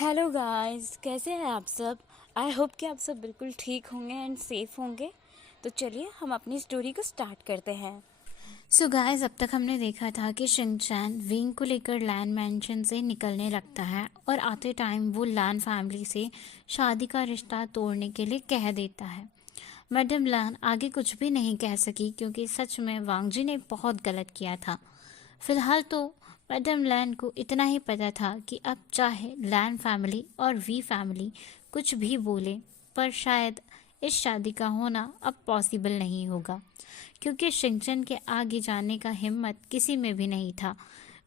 Hello guys, कैसे हैं आप सब। आई होप कि आप सब बिल्कुल ठीक होंगे एंड सेफ होंगे। तो चलिए हम अपनी स्टोरी को स्टार्ट करते हैं। सो गाइस, अब तक हमने देखा था कि शिनचैन विंग को लेकर लैन मैंशन से निकलने लगता है और आते टाइम वो लैन फैमिली से शादी का रिश्ता तोड़ने के लिए कह देता है। मैडम लैन आगे कुछ भी नहीं कह सकी क्योंकि सच में वांगजी ने बहुत गलत किया था। फिलहाल तो मैडम लैन को इतना ही पता था कि अब चाहे लैन फैमिली और वी फैमिली कुछ भी बोले, पर शायद इस शादी का होना अब पॉसिबल नहीं होगा क्योंकि शिनचैन के आगे जाने का हिम्मत किसी में भी नहीं था।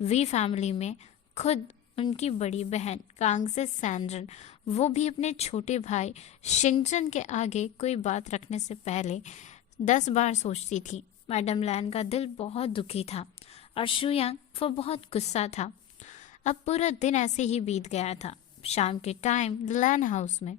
वी फैमिली में खुद उनकी बड़ी बहन कांगसे सैंड्रन, वो भी अपने छोटे भाई शिनचैन के आगे कोई बात रखने से पहले 10 बार सोचती थी। मैडम लैन का दिल बहुत दुखी था और शुयांग वो बहुत गुस्सा था। अब पूरा दिन ऐसे ही बीत गया था। शाम के टाइम लैन हाउस में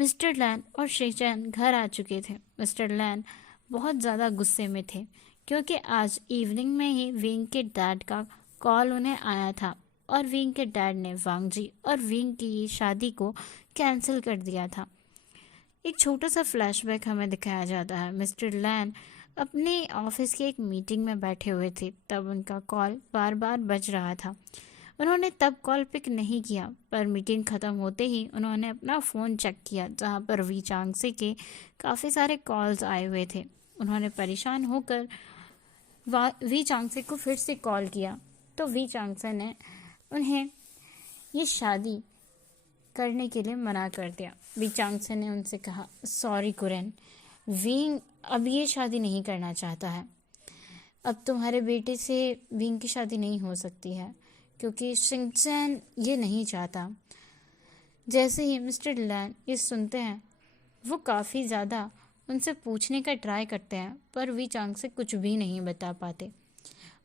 मिस्टर लैन और शिनचैन घर आ चुके थे। मिस्टर लैन बहुत ज़्यादा गुस्से में थे क्योंकि आज इवनिंग में ही विंग के डैड का कॉल उन्हें आया था और विंग के डैड ने वांगजी और विंग की ये शादी को कैंसिल कर दिया था। एक छोटा सा फ्लैशबैक हमें दिखाया जाता है। मिस्टर लैन अपने ऑफिस की एक मीटिंग में बैठे हुए थे, तब उनका कॉल बार बार बज रहा था। उन्होंने तब कॉल पिक नहीं किया, पर मीटिंग ख़त्म होते ही उन्होंने अपना फ़ोन चेक किया जहां पर वी चांगसे के काफ़ी सारे कॉल्स आए हुए थे। उन्होंने परेशान होकर वी चांगसे को फिर से कॉल किया तो वी चांगसे ने उन्हें ये शादी करने के लिए मना कर दिया। वी चांगसे ने उनसे कहा, सॉरी कुरेन, विंग अब ये शादी नहीं करना चाहता है। अब तुम्हारे बेटे से विंग की शादी नहीं हो सकती है क्योंकि शिनचैन ये नहीं चाहता। जैसे ही मिस्टर लैन ये सुनते हैं, वो काफ़ी ज़्यादा उनसे पूछने का ट्राई करते हैं, पर वी चांग से कुछ भी नहीं बता पाते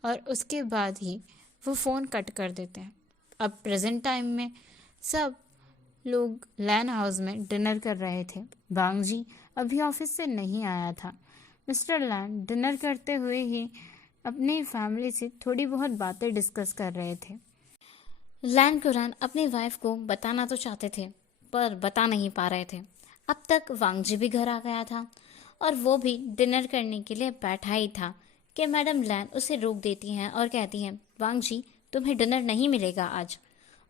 और उसके बाद ही वो फ़ोन कट कर देते हैं। अब प्रेजेंट टाइम में सब लोग लैन हाउस में डिनर कर रहे थे। बांगजी अभी ऑफिस से नहीं आया था। मिस्टर लैन डिनर करते हुए ही अपनी फैमिली से थोड़ी बहुत बातें डिस्कस कर रहे थे। लैन कुरान अपनी वाइफ को बताना तो चाहते थे, पर बता नहीं पा रहे थे। अब तक वांगजी भी घर आ गया था और वो भी डिनर करने के लिए बैठा ही था कि मैडम लैन उसे रोक देती हैं और कहती हैं, वांगजी तुम्हें डिनर नहीं मिलेगा आज।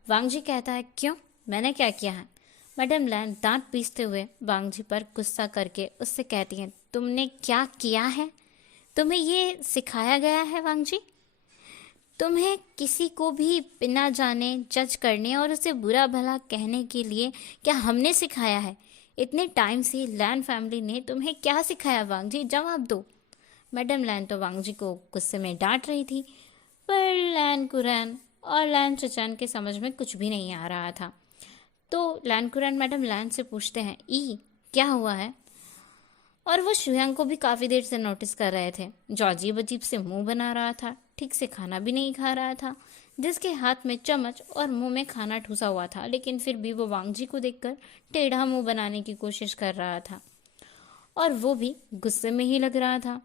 वांगजी कहता है, क्यों, मैंने क्या किया है। मैडम लैन दांत पीसते हुए वांगजी पर गुस्सा करके उससे कहती हैं, तुमने क्या किया है, तुम्हें ये सिखाया गया है वांगजी, तुम्हें किसी को भी बिना जाने जज करने और उसे बुरा भला कहने के लिए क्या हमने सिखाया है। इतने टाइम से लैन फैमिली ने तुम्हें क्या सिखाया वांगजी, जवाब दो। मैडम लैन तो वांगजी को गुस्से में डांट रही थी, पर लैन कुरैन और लैन चचान के समझ में कुछ भी नहीं आ रहा था। तो लैन कुरैन मैडम लैन से पूछते हैं, ई क्या हुआ है। और वो शुयांग को भी काफ़ी देर से नोटिस कर रहे थे, जो अजीब अजीब से मुंह बना रहा था, ठीक से खाना भी नहीं खा रहा था, जिसके हाथ में चम्मच और मुंह में खाना ठूसा हुआ था, लेकिन फिर भी वो वांगजी को देखकर टेढ़ा मुंह बनाने की कोशिश कर रहा था और वो भी गुस्से में ही लग रहा था।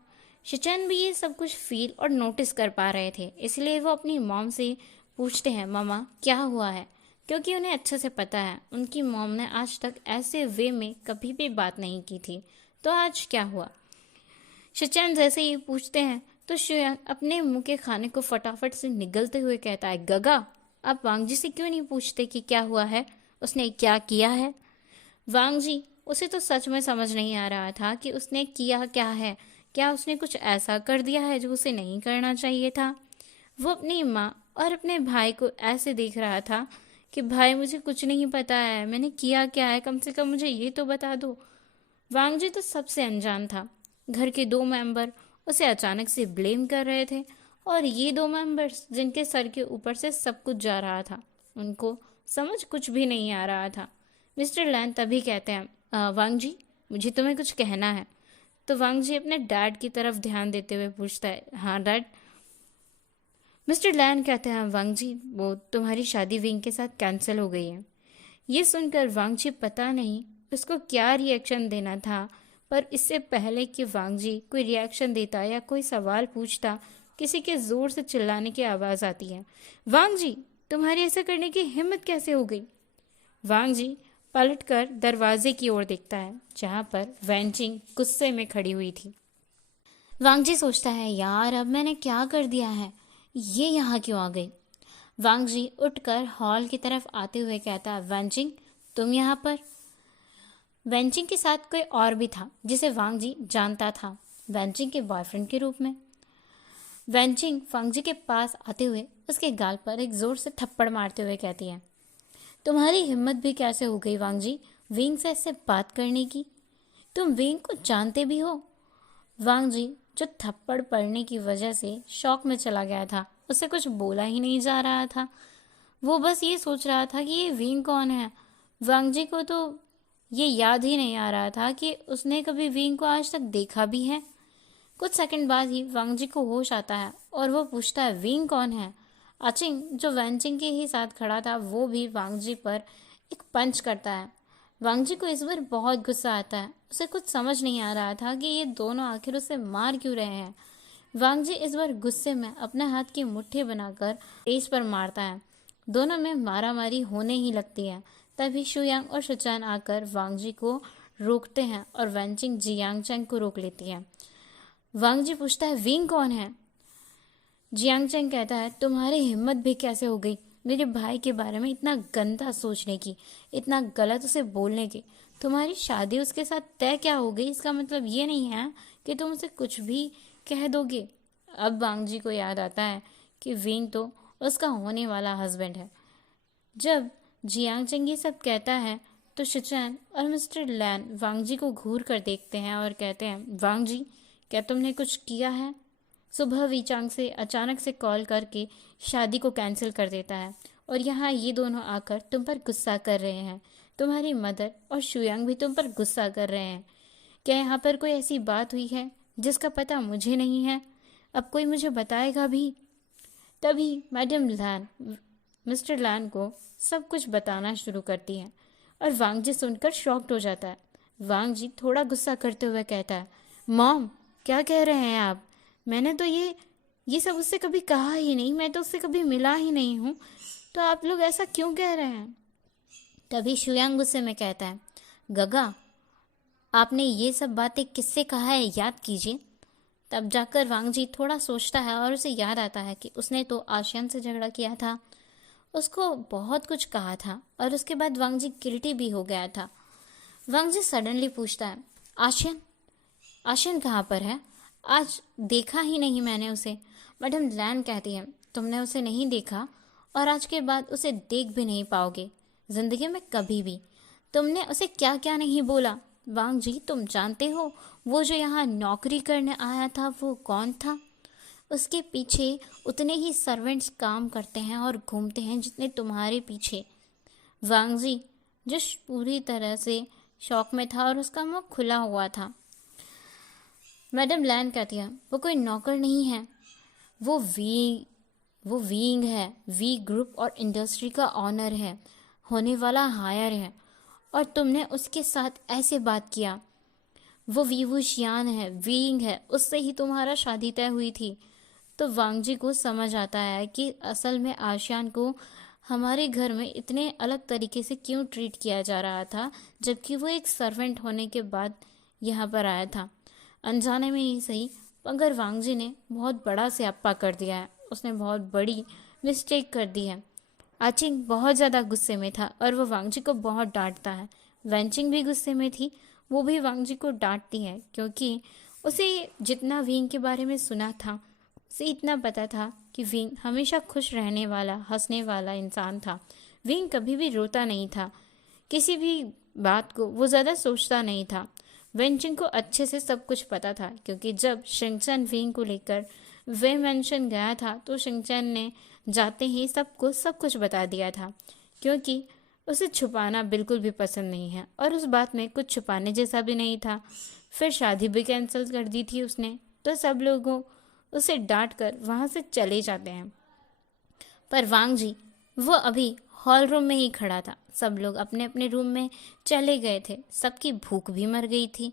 शिचैन भी ये सब कुछ फील और नोटिस कर पा रहे थे, इसलिए वो अपनी मॉम से पूछते हैं, मामा क्या हुआ है, क्योंकि उन्हें अच्छे से पता है उनकी मॉम ने आज तक ऐसे वे में कभी भी बात नहीं की थी, तो आज क्या हुआ। शिचैन जैसे ही पूछते हैं तो शुयांग अपने मुंह के खाने को फटाफट से निगलते हुए कहता है, गगा आप वांगजी से क्यों नहीं पूछते कि क्या हुआ है, उसने क्या किया है। वांगजी, उसे तो सच में समझ नहीं आ रहा था कि उसने किया क्या है। क्या उसने कुछ ऐसा कर दिया है जो उसे नहीं करना चाहिए था। वो अपनी माँ और अपने भाई को ऐसे देख रहा था कि भाई मुझे कुछ नहीं पता है, मैंने किया क्या है, कम से कम मुझे ये तो बता दो। वांगजी तो सबसे अनजान था। घर के 2 मेंबर उसे अचानक से ब्लेम कर रहे थे और ये 2 मेंबर्स जिनके सर के ऊपर से सब कुछ जा रहा था, उनको समझ कुछ भी नहीं आ रहा था। मिस्टर लैन तभी कहते हैं, वांगजी मुझे तुम्हें कुछ कहना है। तो वांगजी अपने डैड की तरफ ध्यान देते हुए पूछता है, हाँ डैड। मिस्टर लैन कहते हैं, वांगजी वो तुम्हारी शादी विंग के साथ कैंसिल हो गई है। ये सुनकर वांगजी पता नहीं उसको क्या रिएक्शन देना था, पर इससे पहले कि वांगजी कोई रिएक्शन देता या कोई सवाल पूछता, किसी के जोर से चिल्लाने की आवाज़ आती है, वांगजी तुम्हारी ऐसा करने की हिम्मत कैसे हो गई। वांग जी पलटकर दरवाजे की ओर देखता है जहां पर वेंचिंग गुस्से में खड़ी हुई थी। वांग जी सोचता है, यार अब मैंने क्या कर दिया है, ये यहाँ क्यों आ गई। वांग जी उठकर हॉल की तरफ आते हुए कहता है, वेंचिंग तुम यहाँ पर। वेंचिंग के साथ कोई और भी था जिसे वांग जी जानता था, वेंचिंग के बॉयफ्रेंड के रूप में। वेंचिंग वांग जी के पास आते हुए उसके गाल पर एक जोर से थप्पड़ मारते हुए कहती है, तुम्हारी हिम्मत भी कैसे हो गई वांग जी विंग से ऐसे बात करने की, तुम विंग को जानते भी हो। वांग जी जो थप्पड़ पड़ने की वजह से शॉक में चला गया था, उसे कुछ बोला ही नहीं जा रहा था। वो बस ये सोच रहा था कि ये विंग कौन है। वांग जी को तो ये याद ही नहीं आ रहा था कि उसने कभी विंग को आज तक देखा भी है। कुछ सेकंड बाद ही वांग जी को होश आता है और वो पूछता है, विंग कौन है। आचिंग जो वेंचिंग के ही साथ खड़ा था वो भी वांग जी पर एक पंच करता है। वांग जी को इस बार बहुत गुस्सा आता है, उसे कुछ समझ नहीं आ रहा था कि ये दोनों आखिर उसे मार क्यों रहे हैं। वांग जी इस बार गुस्से में अपने हाथ की मुट्ठी बनाकर तेज पर मारता है। दोनों में मारामारी होने ही लगती है। तभी शुयांग और शुचान आकर वांग जी को रोकते हैं और वेंचिंग जियांग चैंग को रोक लेती है। वांग जी पूछता है, विंग कौन है। जियांग चैंग कहता है, तुम्हारी हिम्मत भी कैसे हो गई मेरे भाई के बारे में इतना गंदा सोचने की, इतना गलत उसे बोलने की। तुम्हारी शादी उसके साथ तय क्या हो गई, इसका मतलब ये नहीं है कि तुम उसे कुछ भी कह दोगे। अब वांग जी को याद आता है कि विंग तो उसका होने वाला हस्बैंड है। जब जियांग चैंग ये सब कहता है तो शिचैन और मिस्टर लैन वांग जी को घूर कर देखते हैं और कहते हैं, वांग जी क्या तुमने कुछ किया है। सुबह वीचांग से अचानक से कॉल करके शादी को कैंसिल कर देता है और यहाँ ये दोनों आकर तुम पर गुस्सा कर रहे हैं। तुम्हारी मदर और शुयांग भी तुम पर गुस्सा कर रहे हैं। क्या यहाँ पर कोई ऐसी बात हुई है जिसका पता मुझे नहीं है? अब कोई मुझे बताएगा भी। तभी मैडम लैन मिस्टर लैन को सब कुछ बताना शुरू करती है और वांग जी सुनकर शॉक्ड हो जाता है। वांग जी थोड़ा गुस्सा करते हुए कहता है, मॉम क्या कह रहे हैं आप, मैंने तो ये सब उससे कभी कहा ही नहीं, मैं तो उससे कभी मिला ही नहीं हूँ, तो आप लोग ऐसा क्यों कह रहे हैं। तभी शुयांग गुस्से में कहता है, गगा आपने ये सब बातें किससे कहा है याद कीजिए। तब जाकर वांग जी थोड़ा सोचता है और उसे याद आता है कि उसने तो आशियान से झगड़ा किया था, उसको बहुत कुछ कहा था और उसके बाद वांग जी गिल्टी भी हो गया था। वांग जी सडनली पूछता है, आशियान आशियान कहाँ पर है, आज देखा ही नहीं मैंने उसे। मैडम लैन कहती है, तुमने उसे नहीं देखा और आज के बाद उसे देख भी नहीं पाओगे जिंदगी में कभी भी। तुमने उसे क्या क्या नहीं बोला। वांग जी तुम जानते हो वो जो यहाँ नौकरी करने आया था वो कौन था। उसके पीछे उतने ही सर्वेंट्स काम करते हैं और घूमते हैं जितने तुम्हारे पीछे। वांग जी जो पूरी तरह से शौक में था और उसका मुंह खुला हुआ था। मैडम लैन कहती है, वो कोई नौकर नहीं है, वो वीइंग है, वी ग्रुप और इंडस्ट्री का ऑनर है, होने वाला हायर है, और तुमने उसके साथ ऐसे बात किया। वो वीवुशियान है, वीइंग है, उससे ही तुम्हारा शादी तय हुई थी। तो वांग जी को समझ आता है कि असल में आशियान को हमारे घर में इतने अलग तरीके से क्यों ट्रीट किया जा रहा था, जबकि वो एक सर्वेंट होने के बाद यहाँ पर आया था। अनजाने में ही सही, मगर वांग जी ने बहुत बड़ा स्यापा कर दिया है, उसने बहुत बड़ी मिस्टेक कर दी है। आचिंग बहुत ज़्यादा गुस्से में था और वो वांग जी को बहुत डांटता है। वेंचिंग भी गुस्से में थी, वो भी वांग जी को डांटती है क्योंकि उसे जितना विंग के बारे में सुना था उसे इतना पता था कि विंग हमेशा खुश रहने वाला, हंसने वाला इंसान था। विंग कभी भी रोता नहीं था, किसी भी बात को वो ज़्यादा सोचता नहीं था। वेंचिंग को अच्छे से सब कुछ पता था क्योंकि जब शिंगचैन विंग को लेकर वे मेंशन गया था तो शिंगचैन ने जाते ही सबको सब कुछ बता दिया था, क्योंकि उसे छुपाना बिल्कुल भी पसंद नहीं है और उस बात में कुछ छुपाने जैसा भी नहीं था। फिर शादी भी कैंसिल कर दी थी उसने, तो सब लोगों उसे डांट कर वहाँ से चले जाते हैं। पर वांग जी वो अभी हॉल रूम में ही खड़ा था। सब लोग अपने अपने रूम में चले गए थे, सबकी भूख भी मर गई थी।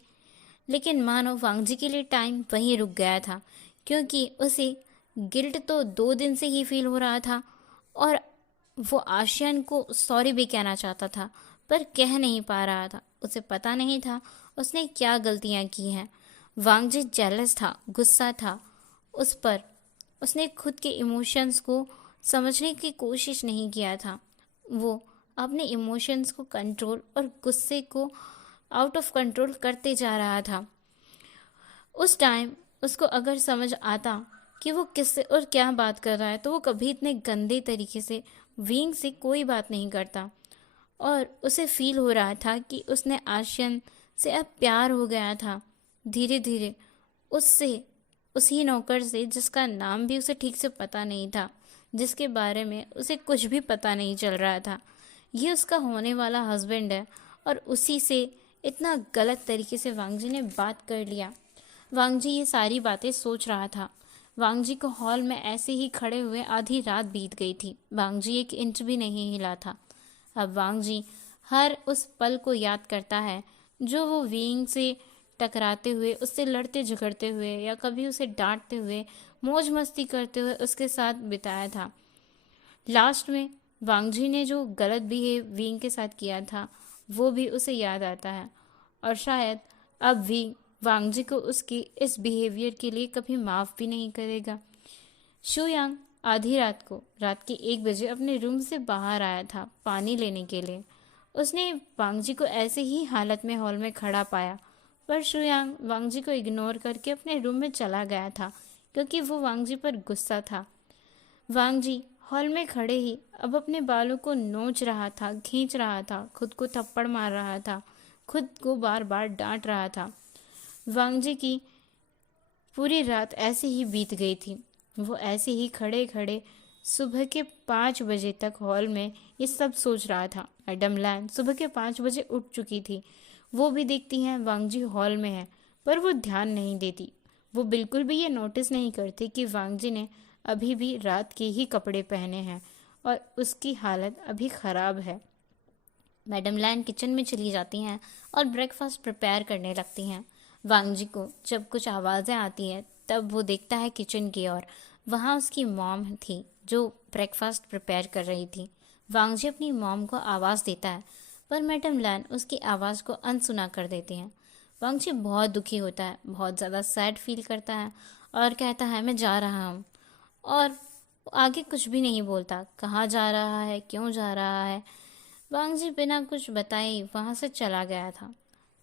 लेकिन मानो वांग जी के लिए टाइम वहीं रुक गया था, क्योंकि उसे गिल्ट तो 2 दिन से ही फील हो रहा था और वो आशियन को सॉरी भी कहना चाहता था, पर कह नहीं पा रहा था। उसे पता नहीं था उसने क्या गलतियां की हैं। वांगजी जेलस था, गुस्सा था उस पर। उसने खुद के इमोशंस को समझने की कोशिश नहीं किया था। वो अपने इमोशंस को कंट्रोल और गुस्से को आउट ऑफ कंट्रोल करते जा रहा था। उस टाइम उसको अगर समझ आता कि वो किससे और क्या बात कर रहा है, तो वो कभी इतने गंदे तरीके से विंग से कोई बात नहीं करता। और उसे फील हो रहा था कि उसने आशियन से अब प्यार हो गया था। धीरे धीरे उससे, उसी नौकर से जिसका नाम भी उसे ठीक से पता नहीं था, जिसके बारे में उसे कुछ भी पता नहीं चल रहा था, ये उसका होने वाला हस्बैंड है, और उसी से इतना गलत तरीके से वांगजी ने बात कर लिया। वांगजी ये सारी बातें सोच रहा था। वांगजी को हॉल में ऐसे ही खड़े हुए आधी रात बीत गई थी। वांगजी एक इंच भी नहीं हिला था। अब वांगजी हर उस पल को याद करता है जो वो विंग से टकराते हुए, उससे लड़ते झगड़ते हुए, या कभी उसे डांटते हुए, मौज मस्ती करते हुए उसके साथ बिताया था। लास्ट में वांगजी ने जो गलत बिहेव विंग के साथ किया था, वो भी उसे याद आता है। और शायद अब विंग वांगजी को उसकी इस बिहेवियर के लिए कभी माफ़ भी नहीं करेगा। शुयांग आधी रात को, रात के 1 बजे अपने रूम से बाहर आया था पानी लेने के लिए। उसने वांगजी को ऐसे ही हालत में हॉल में खड़ा पाया, पर शुयांग वांगजी को इग्नोर करके अपने रूम में चला गया था, क्योंकि वो वांगजी पर गुस्सा था। वांगजी हॉल में खड़े ही अब अपने बालों को नोच रहा था, खींच रहा था, खुद को थप्पड़ मार रहा था, खुद को बार बार डांट रहा था। वांगजी की पूरी रात ऐसे ही बीत गई थी। वो ऐसे ही खड़े खड़े सुबह के 5 बजे तक हॉल में ये सब सोच रहा था। मैडम लैन सुबह के 5 बजे उठ चुकी थी। वो भी देखती हैं वांगजी हॉल में है, पर वो ध्यान नहीं देती। वो बिल्कुल भी ये नोटिस नहीं करती कि वांगजी ने अभी भी रात के ही कपड़े पहने हैं और उसकी हालत अभी ख़राब है। मैडम लैन किचन में चली जाती हैं और ब्रेकफास्ट प्रिपेयर करने लगती हैं। वांगजी को जब कुछ आवाज़ें आती हैं, तब वो देखता है किचन की ओर। वहाँ उसकी मॉम थी जो ब्रेकफास्ट प्रिपेयर कर रही थी। वांगजी अपनी मॉम को आवाज़ देता है, पर मैडम लैन उसकी आवाज़ को अनसुना कर देती हैं। वांगजी बहुत दुखी होता है, बहुत ज़्यादा सैड फील करता है और कहता है मैं जा रहा हूँ। और आगे कुछ भी नहीं बोलता, कहाँ जा रहा है, क्यों जा रहा है। वांगजी बिना कुछ बताए वहाँ से चला गया था।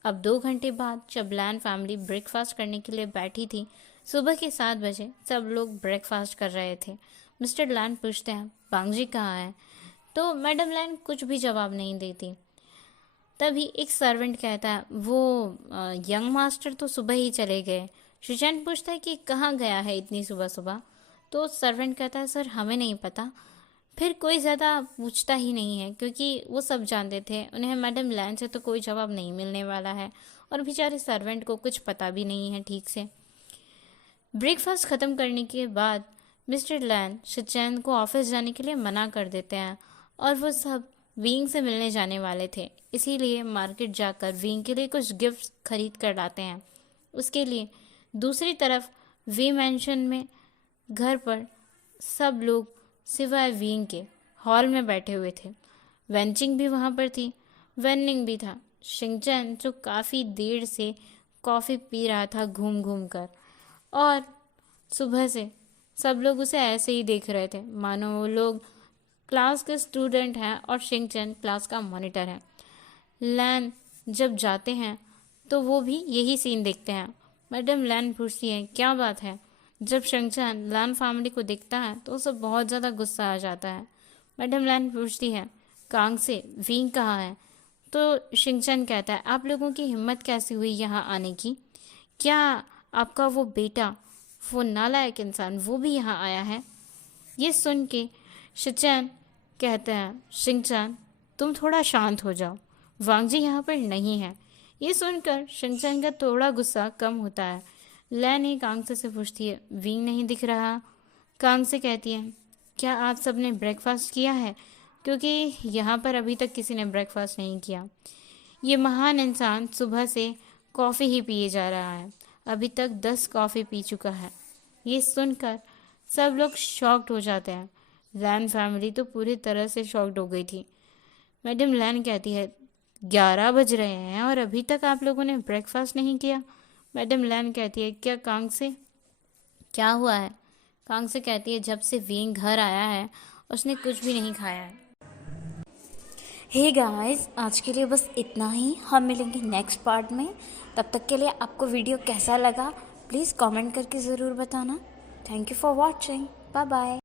अब 2 घंटे बाद जब लैन फैमिली ब्रेकफास्ट करने के लिए बैठी थी, सुबह के 7 बजे सब लोग ब्रेकफास्ट कर रहे थे। मिस्टर लैन पूछते हैं वांगजी कहाँ है, तो मैडम लैन कुछ भी जवाब नहीं देती। तभी एक सर्वेंट कहता है वो यंग मास्टर तो सुबह ही चले गए। शुचैन पूछता है कि कहाँ गया है इतनी सुबह सुबह, तो सर्वेंट कहता है सर हमें नहीं पता। फिर कोई ज़्यादा पूछता ही नहीं है, क्योंकि वो सब जानते थे उन्हें मैडम लैन से तो कोई जवाब नहीं मिलने वाला है, और बेचारे सर्वेंट को कुछ पता भी नहीं है ठीक से। ब्रेकफास्ट ख़त्म करने के बाद मिस्टर लैन शुचैन को ऑफिस जाने के लिए मना कर देते हैं, और वो सब विंग से मिलने जाने वाले थे, इसीलिए मार्केट जाकर विंग के लिए कुछ गिफ्ट खरीद कर लाते हैं। उसके लिए दूसरी तरफ वी मैंशन में घर पर सब लोग सिवाय विंग के हॉल में बैठे हुए थे। वेंचिंग भी वहाँ पर थी, वेनिंग भी था। शिंगचैन जो काफ़ी देर से कॉफ़ी पी रहा था घूम घूम कर, और सुबह से सब लोग उसे ऐसे ही देख रहे थे मानो वो लोग क्लास के स्टूडेंट हैं और शिंगचैन क्लास का मॉनिटर है। लैन जब जाते हैं तो वो भी यही सीन देखते हैं। मैडम लैन पूछती है क्या बात है। जब शिंगचैन लैन फैमिली को देखता है तो उसे बहुत ज़्यादा गुस्सा आ जाता है। मैडम लैन पूछती है कांग से विंग कहाँ है, तो शिंगचैन कहता है आप लोगों की हिम्मत कैसे हुई यहाँ आने की। क्या आपका वो बेटा, वो नालायक इंसान, वो भी यहाँ आया है। ये सुन के शिंगचैन कहते हैं शिंगचैन तुम थोड़ा शांत हो जाओ, वांगजी यहाँ पर नहीं है। ये सुनकर शिंगचैन का थोड़ा गुस्सा कम होता है। लैन एक कांगसे से पूछती है विंग नहीं दिख रहा। कांग से कहती है क्या आप सब ने ब्रेकफास्ट किया है, क्योंकि यहाँ पर अभी तक किसी ने ब्रेकफास्ट नहीं किया। ये महान इंसान सुबह से कॉफ़ी ही पिए जा रहा है, अभी तक 10 कॉफ़ी पी चुका है। ये सुनकर सब लोग शॉक्ड हो जाते हैं। लैन फैमिली तो पूरी तरह से शॉक्ड हो गई थी। मैडम लैन कहती है, 11 बज रहे हैं और अभी तक आप लोगों ने ब्रेकफास्ट नहीं किया। मैडम लैन कहती है, क्या कांग से क्या हुआ है? कांग से कहती है, जब से विंग घर आया है उसने कुछ भी नहीं खाया है। हे गाइस, आज के लिए बस इतना ही। हम मिलेंगे नेक्स्ट पार्ट में। तब तक के लिए आपको वीडियो कैसा लगा प्लीज़ कमेंट करके ज़रूर बताना। Thank you for watching. Bye bye.